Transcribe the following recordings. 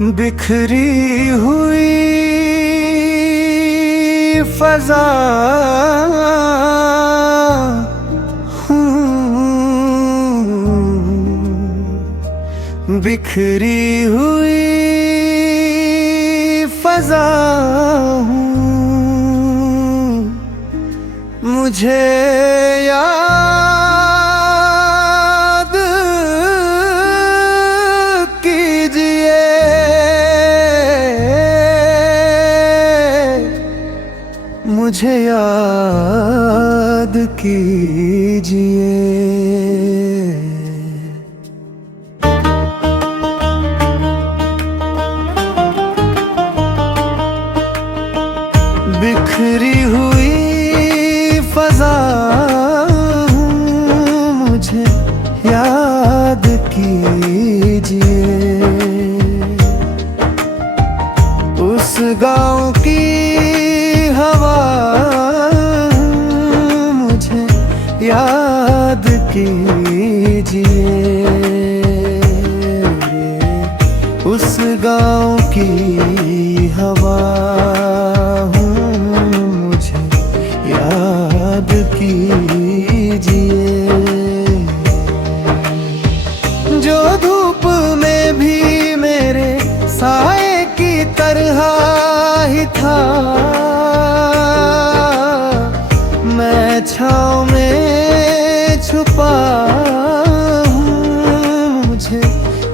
बिखरी हुई फजा हूँ, बिखरी हुई फजा हूँ। मुझे याद कीजिए, मुझे याद कीजिए। बिखरी हुई फजा हूँ, मुझे याद कीजिए। उस गाँव की हवा मुझे याद कीजिए। उस गाँव की हवा मुझे याद कीजिए। जो धूप में भी मेरे साए की तरह ही था, मैं छाँव में छुपा हूँ, मुझे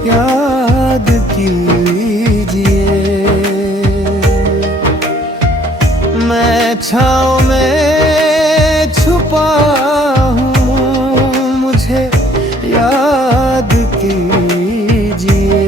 याद कीजिए। मैं छाँव में छुपा हूँ, मुझे याद कीजिए।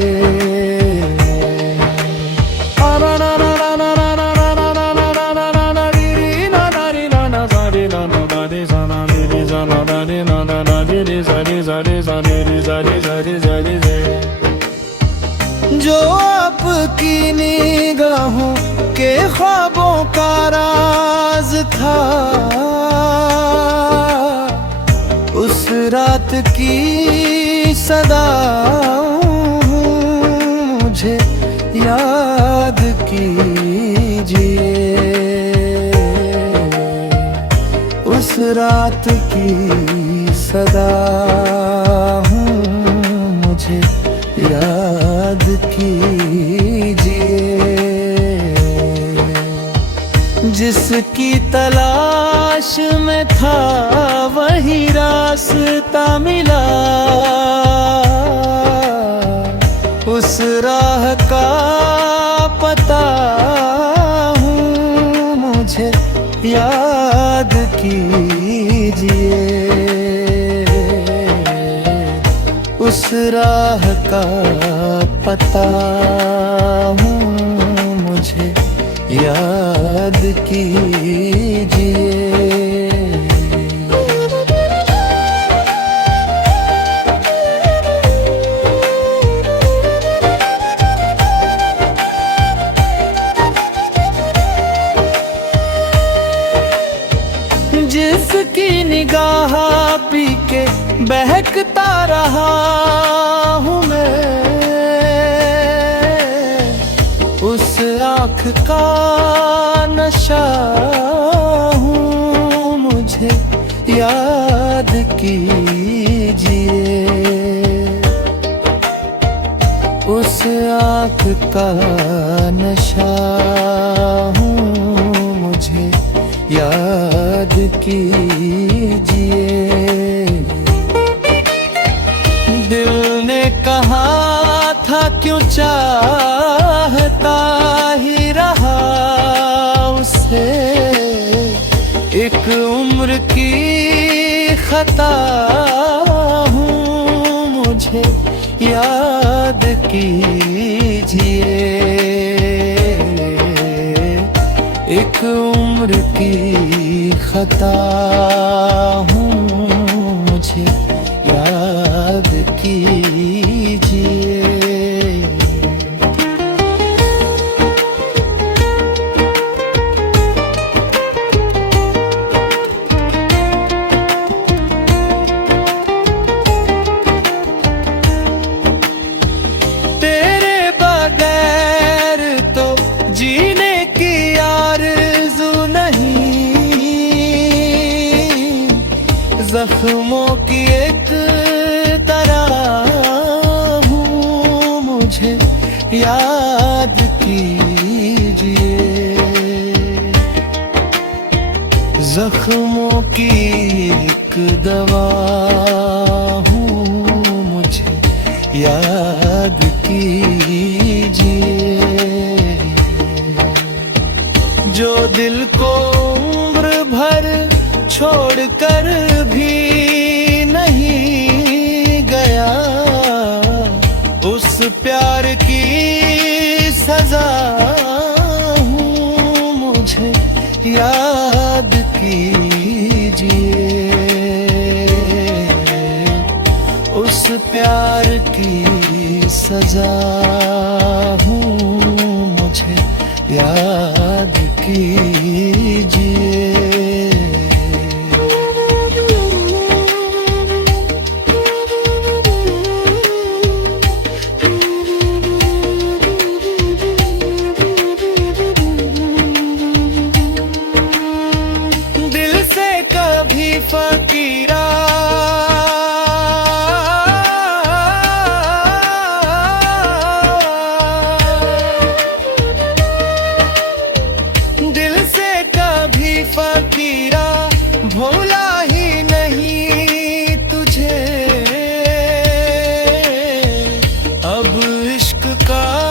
जो आपकी निगाहों के ख्वाबों का राज था, उस रात की सदा मुझे याद कीजिए। उस रात की सदा मुझे याद कीजिए। जिसकी तलाश में था वही रास्ता मिला, उस राह का पता हूँ, मुझे याद कीजिए। उस राह का पता हूँ, मुझे याद कीजिए। जिसकी निगाह पी के बहकता रहा हूँ मैं, उस आँख का नशा हूँ, मुझे याद कीजिए। उस आँख का नशा हूँ, मुझे याद कीजिए। दिल ने कहा था क्यों चाहता ही रहा उसे, एक उम्र की खता हूँ, मुझे याद कीजिए। एक उम्र की खता हूँ, मुझे याद कीजिए। तेरे बगैर मुझे याद कीजिए। जख्मों की एक दवा हूँ, मुझे याद कीजिए। जो दिल को उम्र भर छोड़कर भी नहीं गया, उस प्यार की सजा हूँ, मुझे याद कीजिए। उस प्यार की सजा हूँ, मुझे याद कीजिए। फकीरा दिल से कभी फकीरा भूला ही नहीं तुझे। अब इश्क का